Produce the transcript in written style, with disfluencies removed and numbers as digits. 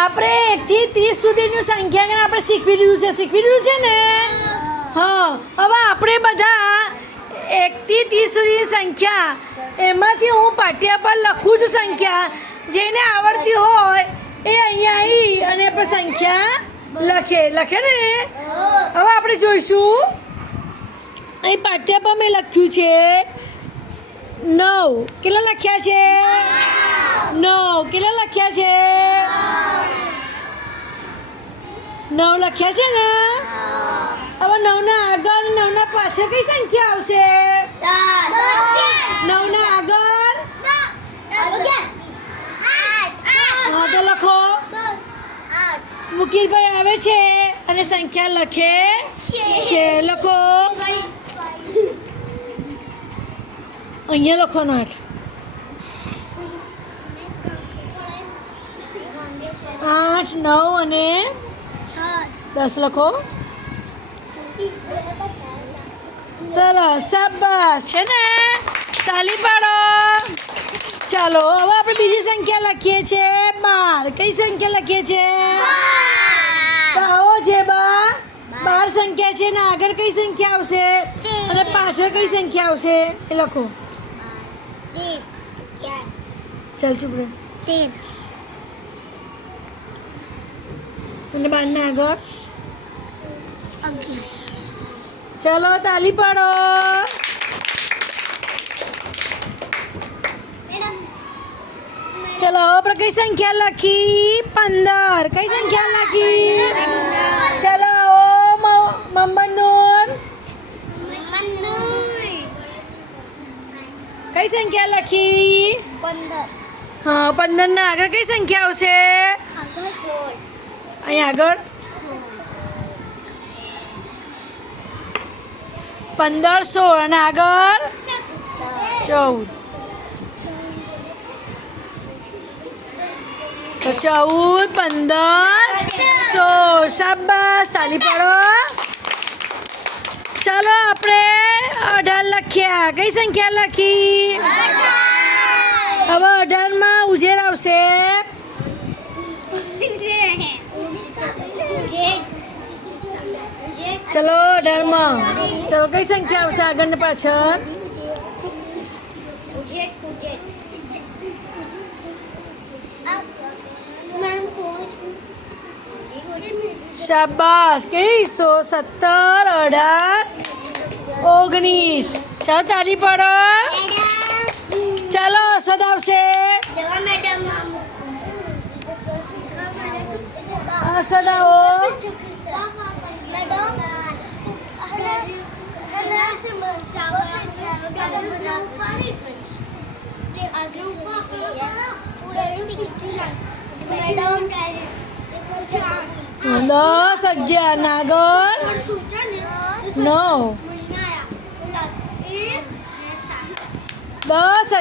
આપણે 1 થી 30 સુધીની સંખ્યા આપણે શીખવી દીધું છે ને. હા, હવે આપણે બધા 1 થી 30 સુધીની સંખ્યા એમાંથી હું પાટિયા પર લખું છું સંખ્યા. જેને આવડતી હોય એ અહીંયા આવી અને આપણે સંખ્યા લખે ને. હવે આપણે જોઈશું. અહીં પાટિયા પર મેં લખ્યું છે 9. કેટલા લખ્યા છે? 9. કેટલા લખ્યા છે? 9 લખ્યા છે ને. હવે 9 ના આગળ અને 9 ના પાછળ કઈ સંખ્યા આવશે? 9 ના આગળ હા તો લખો. મુકીરભાઈ આવે છે અને સંખ્યા લખે છે. લખો. અહીંયા લખો 8. 8, 9 અને 10 લખો. સરસ, શાબાશ છે ને. તાલી પાડો. ચાલો હવે આપણે બીજી સંખ્યા લખીએ છીએ 12. કઈ સંખ્યા લખીએ છીએ? તો આવો છે 12 સંખ્યા છે ને આગળ કઈ સંખ્યા આવશે અને પાછળ કઈ સંખ્યા આવશે એ લખો. ચાલ ચૂપ રહે. 13 અને 12 ના આગળ. ચાલો તાલી પાડો. ચલો આપણે કઈ સંખ્યા લખી? 15. કઈ સંખ્યા લખી? ચલો મોહમ્મદ કઈ સંખ્યા લખી? 15. હા 15 ના આગળ કઈ સંખ્યા આવશે? અહીંયા આગળ 15, 16 અને આગળ 14. તો 14, 15, 16. શાબાશ, તાલી પાડો. ચાલો આપણે 18 લખ્યા. કઈ સંખ્યા લખી? હવે 18 માં ઉજેર આવશે. ચલો 18 માં ચલો કઈ સંખ્યા આવશે આગળ ને પાછળ? શાબાશ. કઈ 17, 18, 19. ચાલો તાળી પાડો. ચાલો અસદ આવશે. અસદ આવો. દસ, 11 નાગર 9. 10,